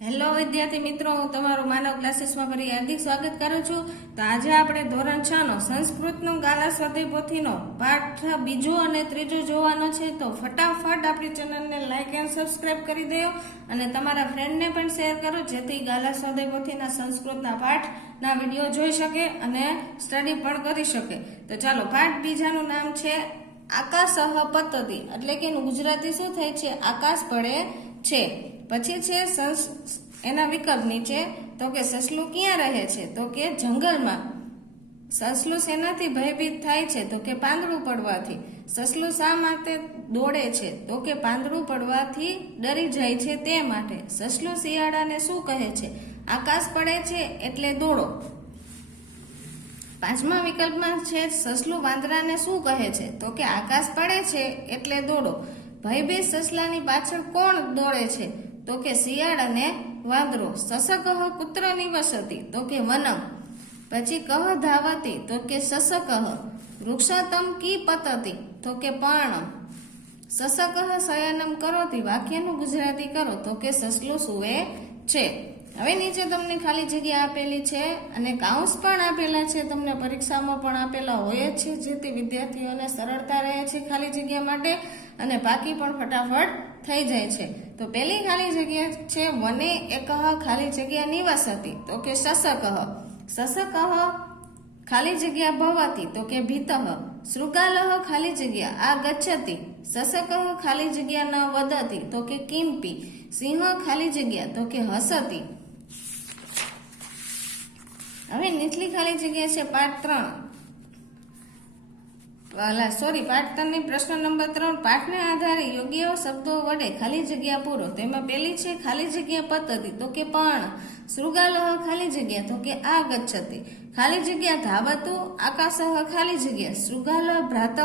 Hello વિદ્યાર્થી મિત્રો, હું તમારું માનવ ક્લાસીસમાં ફરી હાર્દિક સ્વાગત કરું છું. તો આજે આપણે ધોરણ 6 નો સંસ્કૃતનો ગાલા સ્વાધ્યાય પોથીનો પાઠ બીજો અને ત્રીજો જોવાનો છે. તો ફટાફટ આપણી ચેનલને લાઈક એન્ડ સબસ્ક્રાઇબ કરી દો અને તમારા ફ્રેન્ડને પણ શેર કરો, જેથી ગાલા સ્વાધ્યાય પોથીના સંસ્કૃતના પાઠના વિડીયો જોઈ શકે અને સ્ટડી પણ કરી શકે. તો ચાલો, પાઠ બીજાનું નામ છે આકાશઃ પતતિ, એટલે કે એનું ગુજરાતી શું થાય છે? આકાશ પડે છે. પછી છે એના વિકલ્પ નીચે, તો કે સસલું ક્યાં રહે છે? તો કે જંગલમાં. સસલું શેનાથી ભયભીત થાય છે? તો કે પાંદડું પડવાથી. સસલું શા માટે દોડે છે? તો કે પાંદડું પડવાથી ડરી જાય છે તે માટે. સસલું શિયાળાને શું કહે છે? આકાશ પડે છે એટલે દોડો. પાંચમા વિકલ્પમાં છે સસલું વાંદરાને શું કહે છે? તો કે આકાશ પડે છે એટલે દોડો. ભયભીત સસલાની પાછળ કોણ દોડે છે? તો કે શિયાળ અને વાંદરો. સસકઃ કુત્ર નિવસતિ? તો કે વનમ. પછી કહ ધાવતી? તો કે સસકઃ. વૃક્ષતમ કી પતતિ? તો કે પર્ણમ. સસકઃ શયનમ કરોતિ? વાક્યનું ગુજરાતી કરો. તો કે સસલું સૂવે છે. હવે નીચે તમને ખાલી જગ્યા આપેલી છે અને કાઉન્સ પણ આપેલા છે, તમને પરીક્ષામાં પણ આપેલા હોય જ છે, જેથી વિદ્યાર્થીઓને સરળતા રહે છે ખાલી જગ્યા માટે અને બાકી પણ ફટાફટ થઈ જાય છે. તો પહેલી ખાલી જગ્યા છે વને એકઃ ખાલી જગ્યા નિવસતિ? તો કે સસકઃ. સસકઃ ખાલી જગ્યા ભવતિ? તો કે ભીતઃ. શૃગાલઃ ખાલી જગ્યા આ ગચ્છતિ? સસકઃ ખાલી જગ્યા ન વદતિ? તો કે કિંપી. સિંહ ખાલી જગ્યા? તો કે હસતિ. હવે નીચલી ખાલી જગ્યા છે પાઠ 3 ની પ્રશ્ન નંબર 3. પાઠને આધારે યોગ્ય શબ્દો વડે ખાલી જગ્યા પૂરો. તેમાં પહેલી છે ખાલી જગ્યા પતતિ? તો કે પર્ણ. શૃગાલઃ ખાલી જગ્યા? તો કે આ ગચ્છતિ. ખાલી જગ્યા ધાવતુ? આકાશઃ ખાલી જગ્યા શૃગાલ ભ્રાતઃ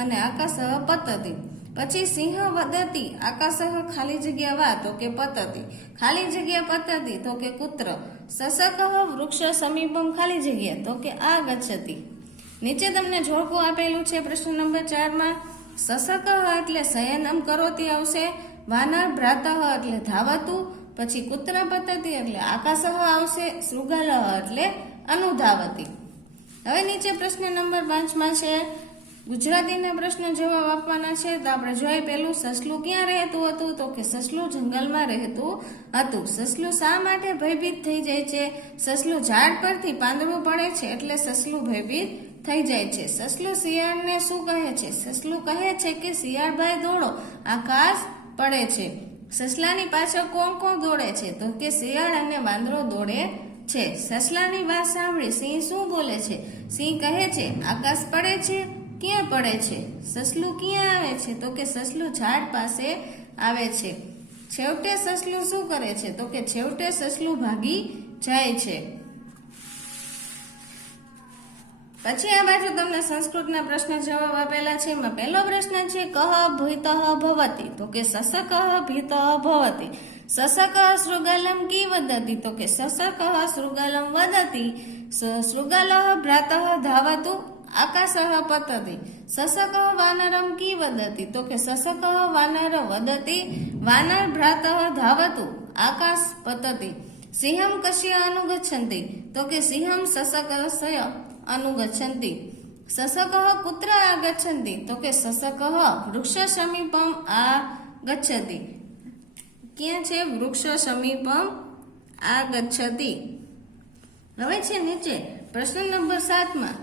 અને આકાશઃ પતતિ. પછી સિંહ વદતિ? આકાશઃ ખાલી જગ્યા વા? તો કે પતતિ. ખાલી જગ્યા પતતિ? તો કે કુત્ર. સસકઃ વૃક્ષ સમીપમ ખાલી જગ્યા? તો કે આ ગચ્છતિ. નીચે તમને જોડકું આપેલું છે પ્રશ્ન નંબર 4 માં. સસકઃ એટલે શયનમ કરોતિ આવશે. વાનર ભ્રાતઃ એટલે ધાવતું. પછી કુત્ર પતતિ એટલે આકાશઃ આવશે. શૃગાલ એટલે અનુધાવતી. હવે નીચે પ્રશ્ન નંબર 5 માં છે ગુજરાતીના પ્રશ્ન જવાબ આપવાના છે. તો આપણે જોઈએ, પેલું સસલું ક્યાં રહેતું હતું? તો કે સસલું જંગલમાં રહેતું હતું. સસલું શા માટે ભયભીત થઈ જાય છે? સસલું ઝાડ પરથી પાંદડું પડે છે એટલે સસલું ભયભીત થઈ જાય છે. સસલું શિયાળને શું કહે છે? સસલું કહે છે કે શિયાળભાઈ દોડો, આકાશ પડે છે. સસલાની પાછળ કોણ કોણ દોડે છે? તો કે શિયાળ અને વાંદરો દોડે છે. સસલાની વાત સાંભળી સિંહ શું બોલે છે? સિંહ કહે છે આકાશ પડે છે. ક્યાં પડે છે? સસલું ક્યાં આવે છે? તો કે સસલું ઝાડ પાસે આવે છે. છેવટે સસલું શું કરે છે? તો કે છેવટે સસલું ભાગી જાય છે. પછી આ બાજુ તમને સંસ્કૃતના પ્રશ્ન જવાબ આપેલા છે. એમાં પહેલો પ્રશ્ન છે કહ ભીતઃ ભવતિ? તો કે સસકઃ ભીતઃ ભવતિ. સસકઃ શૃગાલમ કી વદતિ? તો કે સસકઃ શૃગાલમ વદતિ. શૃગાલઃ ભ્રાતઃ ધાવતુ? આકાશઃ પતતિ. સસકઃ વાનરમ કી વદતિ? તો કે સસકઃ વાનર વદતિ. વાનર ભ્રાતઃ ધાવતુ? આકાશ પતતિ. સિંહમ કસ્ય અનુગચ્છન્તિ? તો કે સિંહમ સસકસ્ય અનુગચ્છન્તિ. સસકઃ કુત્ર આગચ્છન્તિ? તો કે સસકઃ વૃક્ષ સમીપમ આગચ્છતિ. ક્યાં છે? વૃક્ષ સમીપમ આગચ્છતિ. હવે છે નીચે પ્રશ્ન નંબર 7 માં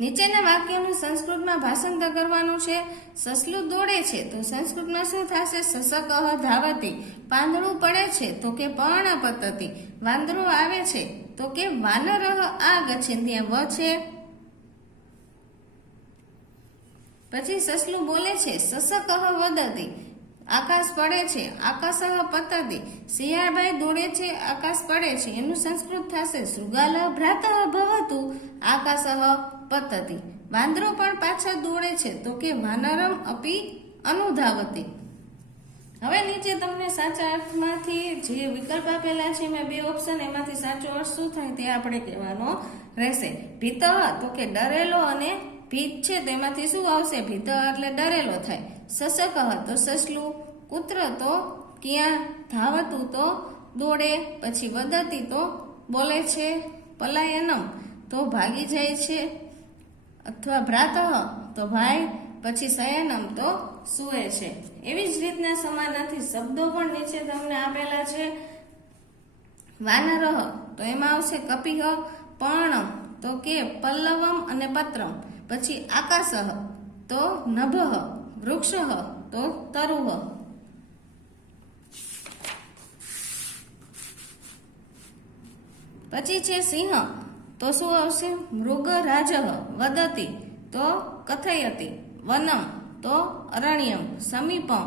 નીચેના વાક્યોનું સંસ્કૃતમાં ભાષાંતર કરવાનું છે. સસલું દોડે છે તો સંસ્કૃતમાં શું થશે? સસકઃ ધાવતિ. પાંદડું પડે છે તો કે પર્ણ પતતિ. વાંદરો આવે છે તો કે વાનરઃ આગચ્છન્તિ. વ છે. પછી સસલું બોલે છે સસકઃ વદતિ. આકાશ પડે છે. આકાશઃ પતતિ. શિયાળભાઈ દોડે છે, આકાશ પડે છે. એનું સંસ્કૃત થશે શૃગાલ ભ્રાતઃ ભવતુ આકાશઃ પતતિ. વાંદરો પણ પાછળ દોડે છે તો કે વાનરમ અપી અનુધાવતી. હવે નીચે તમને સાચા અર્થમાંથી જે વિકલ્પ આપેલા છે એમાં 2 ઓપ્શન, એમાંથી સાચો અર્થ શું થાય તે આપણે કહેવાનો રહેશે. ભીતઃ તો કે ડરેલો અને ભીત છે તેમાંથી શું આવશે? ભીતઃ એટલે ડરેલો થાય. સસકઃ તો સસલું. કુત્ર તો ક્યાં, ધાવતું તો દોડે, પછી વદતી તો બોલે છે, પલાયનમ તો ભાગી જાય છે, અથવા ભ્રાતઃ તો ભાઈ, પછી શયનમ તો સૂવે છે. એવી જ રીતના સમાનાર્થી શબ્દો પણ નીચે તમને આપેલા છે. વાનરઃ તો એમાં આવશે કપિહ, પર્ણમ તો કે પલ્લવમ અને પત્રમ, પછી આકાશઃ તો નભઃ, વૃક્ષઃ તો તરુઃ. પછી છે સિંહ તો શું આવશે? મૃગરાજઃ, વદતી તો કથયતી, વનમ તો અરણ્યમ, સમીપમ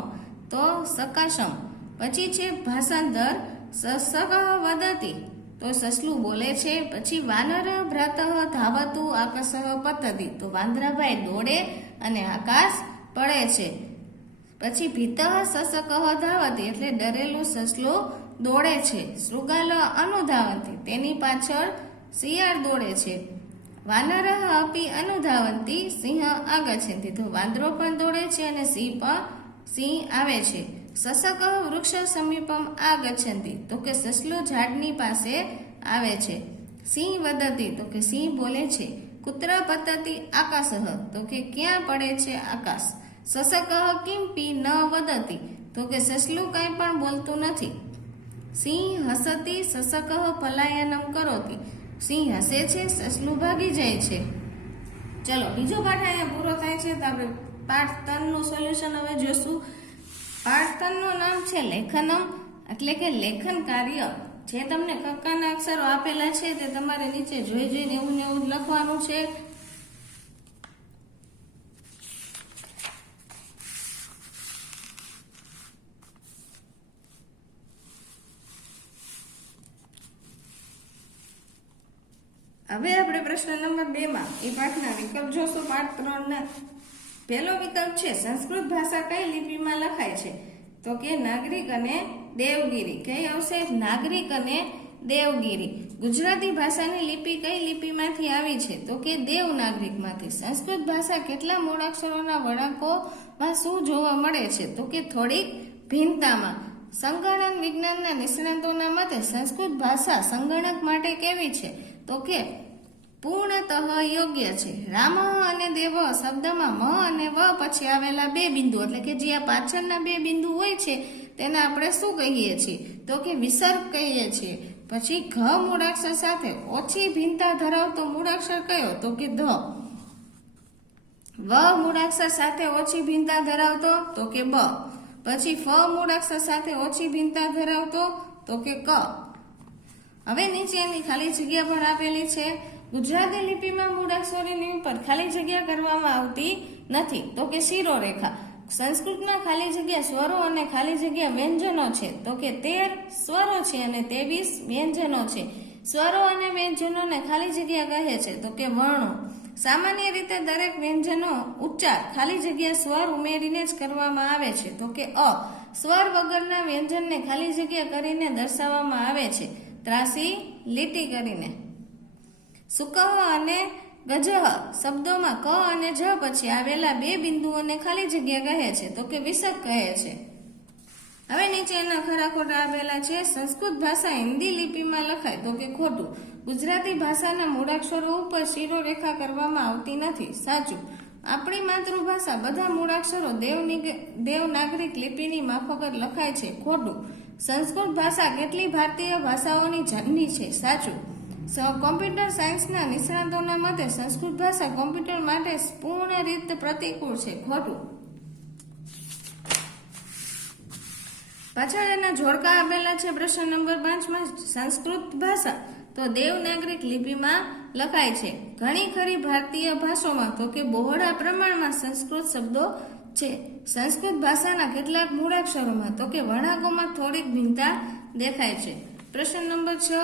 તો સકાશમ. પછી છે ભાષાંતર, સસઃ વદતી તો સસલું બોલે છે, પછી વાનર ભ્રાતઃ ધાવતું આકાશઃ પતતી તો વાંદરાભાઈ દોડે અને આકાશ પડે છે. પછી ભીતઃ સસકઃ ધાવતી એટલે ડરેલું સસલું દોડે છે. શૃગાલ અનુધાવંતી તેની પાછળ શિયાળ દોડે છે. વાનરઃ અપી અનુધાવંતી સિંહ આગચ્છન્તિ તો વાંદરો પણ દોડે છે અને સિંહ આવે છે. સસકઃ વૃક્ષ સમીપમ આગચ્છન્તિ તો કે સસલું ઝાડની પાસે આવે છે. સિંહ વદતી તો કે સિંહ બોલે છે. કુત્ર પતતી આકાશઃ તો કે ક્યાં પડે છે આકાશ. સસકઃ કિમપી ન વદતી તો કે સસલું કંઈ પણ બોલતું નથી. સિંહ હસતી સસકઃ પલાયનમ કરોતી સિંહ હસે છે, સસલું ભાગી જાય છે. ચલો બીજો પાઠ અહીંયા પૂરો થાય છે. તો આપણે પાઠ 3 નું સોલ્યુશન હવે જોશું. પાઠ 3 નું નામ છે લેખનમ એટલે કે લેખન કાર્ય. જે તમને કક્કાના અક્ષરો આપેલા છે તે તમારે નીચે જોઈ જોઈને એવું ને એવું લખવાનું છે. હવે આપણે પ્રશ્ન નંબર 2 માં એ પાઠના વિકલ્પ જોશું. પાઠ 3 ના પહેલો વિકલ્પ છે સંસ્કૃત ભાષા કઈ લિપિમાં લખાય છે? તો કે નાગરિક અને દેવગીરી. કઈ આવશે? નાગરિક અને દેવગીરી. ગુજરાતી ભાષાની લિપિ કઈ લિપિમાંથી આવી છે? તો કે દેવનાગરિકમાંથી. સંસ્કૃત ભાષા કેટલા મૂળાક્ષરોના વળાંકોમાં શું જોવા મળે છે? તો કે થોડીક ભિન્નતામાં. સંગણક વિજ્ઞાનના નિષ્ણાતોના મતે સંસ્કૃત ભાષા સંગણક માટે કેવી છે? તો કે પૂર્ણતઃ યોગ્ય છે. રામ અને દેવ શબ્દમાં મ અને વ પછી આવેલા 2 બિંદુ એટલે કે જે આ પાછળના 2 બિંદુ હોય છે તેને આપણે શું કહીએ છીએ? તો કે વિસર્ગ કહીએ છીએ. પછી ઘ મૂળાક્ષર સાથે ઓછી ભિન્નતા ધરાવતો મૂળાક્ષર કયો? તો કે ધ. વ મૂળાક્ષર સાથે ઓછી ભિન્નતા ધરાવતો તો કે બ. પછી ફ મૂળાક્ષર સાથે ઓછી ભિન્નતા ધરાવતો તો કે ક. હવે નીચે એની ખાલી જગ્યા પણ આપેલી છે. ગુજરાતી લિપિમાં મૂળાક્ષરોની ઉપર ખાલી જગ્યા કરવામાં આવતી નથી તો કે શિરોરેખા. સંસ્કૃતના ખાલી જગ્યા સ્વરો અને ખાલી જગ્યા વ્યંજનો છે તો કે 13 સ્વરો છે અને 23 વ્યંજનો છે. સ્વરો અને વ્યંજનોને ખાલી જગ્યા કહે છે તો કે વર્ણો. સામાન્ય રીતે દરેક વ્યંજનો ઉચ્ચાર ખાલી જગ્યા સ્વર ઉમેરીને જ કરવામાં આવે છે તો કે અ. સ્વર વગરના વ્યંજનને ખાલી જગ્યા કરીને દર્શાવવામાં આવે છે ત્રાસી લીટી કરીને. સુકહ અને ગજહ શબ્દોમાં ક અને જ પછી આવેલા 2 બિંદુઓને ખાલી જગ્યા કહે છે તો કે વિસર્ગ કહે છે. હવે નીચે એના ખરા ખોટા આપેલા છે. સંસ્કૃત ભાષા હિન્દી લિપિમાં લખાય તો કે ખોટું. ગુજરાતી ભાષાના મૂળાક્ષરો ઉપર શિરોરેખા કરવામાં આવતી નથી. સાચું. આપણી માતૃભાષા બધા મૂળાક્ષરો દેવનાગરિક લિપિની માફક લખાય છે. ખોટું. સંસ્કૃત ભાષા કેટલી ભારતીય ભાષાઓની જનની છે. સાચું. કોમ્પ્યુટર સાયન્સના નિષ્ણાતોના મતે સંસ્કૃત ભાષા કોમ્પ્યુટર માટે પૂર્ણ રીતે પ્રતિકૂળ છે. ખોટું. પાછળ એના જોડકા આપેલા છે. પ્રશ્ન નંબર 5 માં સંસ્કૃત ભાષા તો દેવનાગરિક લિપિમાં લખાય છે. ઘણી ખરી ભારતીય ભાષાઓમાં તો કે બહોળા પ્રમાણમાં સંસ્કૃત શબ્દો છે. સંસ્કૃત ભાષાના કેટલાક મૂળાક્ષરોમાં તો કે વળાંકોમાં થોડીક ભિન્નતા દેખાય છે. પ્રશ્ન નંબર 6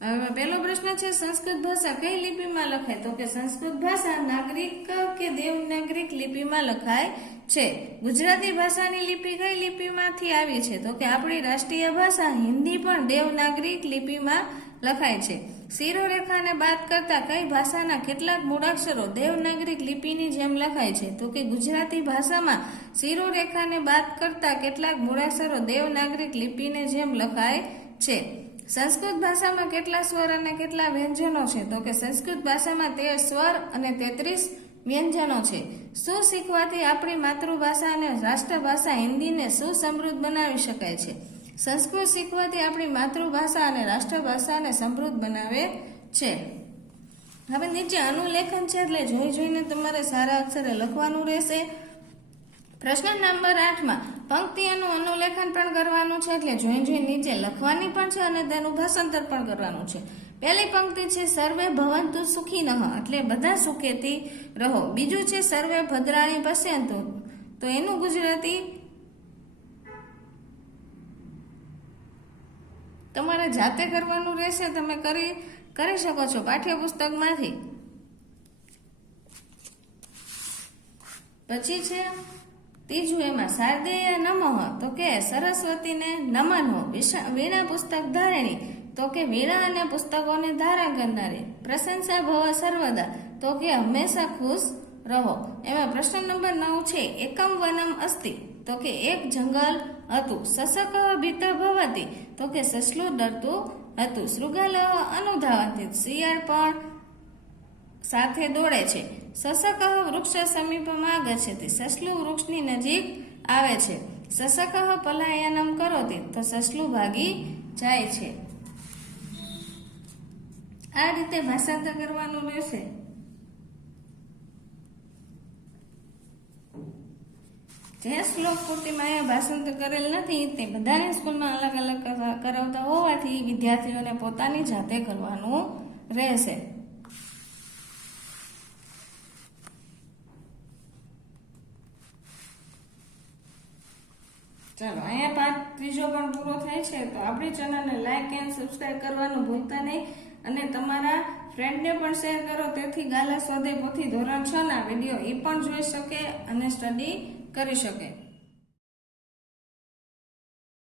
હવે પહેલો પ્રશ્ન છે સંસ્કૃત ભાષા કઈ લિપિમાં લખાય? તો કે સંસ્કૃત ભાષા નાગરિક કે દેવનાગરિક લિપિમાં લખાય છે. ગુજરાતી ભાષાની લિપિ કઈ લિપિમાંથી આવી છે? તો કે આપણી રાષ્ટ્રીય ભાષા હિન્દી પણ દેવનાગરિક લિપિમાં લખાય છે. શિરોરેખાને બાદ કરતા કઈ ભાષાના કેટલાક મૂળાક્ષરો દેવનાગરિક લિપિની જેમ લખાય છે? તો કે ગુજરાતી ભાષામાં શિરોરેખાને બાદ કરતા કેટલાક મૂળાક્ષરો દેવનાગરિક લિપિને જેમ લખાય છે. સંસ્કૃત ભાષામાં કેટલા સ્વર અને કેટલા વ્યંજનો છે? તો કે સંસ્કૃત ભાષામાં 13 સ્વર અને 33 વ્યંજનો છે. શું શીખવાથી આપણી માતૃભાષા અને રાષ્ટ્રભાષા હિન્દીને શું સમૃદ્ધ બનાવી શકાય છે? સંસ્કૃત શીખવાથી આપણી માતૃભાષા અને રાષ્ટ્રભાષાને સમૃદ્ધ બનાવે છે. હવે નીચે અનુલેખન છે એટલે જોઈ જોઈને તમારે સારા અક્ષરે લખવાનું રહેશે. પ્રશ્ન નંબર 8માં પંક્તિઓનું અનુલેખન પણ કરવાનું છે એટલે જોઈ જોઈ નીચે લખવાની પણ છે અને તેનું ભાષાંતર પણ કરવાનું છે. પહેલી પંક્તિ છે સર્વે ભવંતુ સુખીનઃ એટલે બધા સુખેથી રહો. બીજું છે સર્વે ભદ્રાણી પશ્યંતુ તો એનું ગુજરાતી તમારે જાતે કરવાનું રહેશે. તમે કરી શકો છો પાઠ્યપુસ્તકમાંથી. પછી છે ત્રીજું એમાં શારદેય નમઃ તો કે સરસ્વતીને નમન હો. વીણા પુસ્તક ધારણી તો કે વીણા અને પુસ્તકોને ધારણ કરનારી. પ્રશંસા ભવ સર્વદા તો કે હંમેશા ખુશ રહો. એમાં પ્રશ્ન નંબર 9 છે એકમ વનમ અસ્તિ તો કે એક જંગલ હતું. સસક ભીત ભવતી તો કે સસલું ડરતું હતું. શૃગાલ અનુધાવતી શિયાળ પણ સાથે દોડે છે. સસક વૃક્ષ સમીપમાં ગચ્છતિ સસલું વૃક્ષની નજીક આવે છે. સસક પલાયનમ કરોતિ તો સસલું ભાગી જાય છે. આ રીતે ભાષાંતર કરવાનું રહેશે. જે શ્લોક પૂર્તિમાં અહીંયા ભાષાંતર કરેલ નથી તે બધાની સ્કૂલમાં અલગ અલગ કરાવતા હોવાથી વિદ્યાર્થીઓને પોતાની જાતે કરવાનું રહેશે. ચાલો અહીંયા પાઠ ત્રીજો પણ પૂરો થાય છે. તો આપણી ચેનલને લાઈક એન્ડ સબસ્ક્રાઇબ કરવાનું ભૂલતા નહીં અને તમારા ફ્રેન્ડને પણ શેર કરો તેથી ગાલા સ્વાધ્યાય પોથી ધોરણ 6 ના વિડીયો એ પણ જોઈ શકે અને સ્ટડી કરી શકે.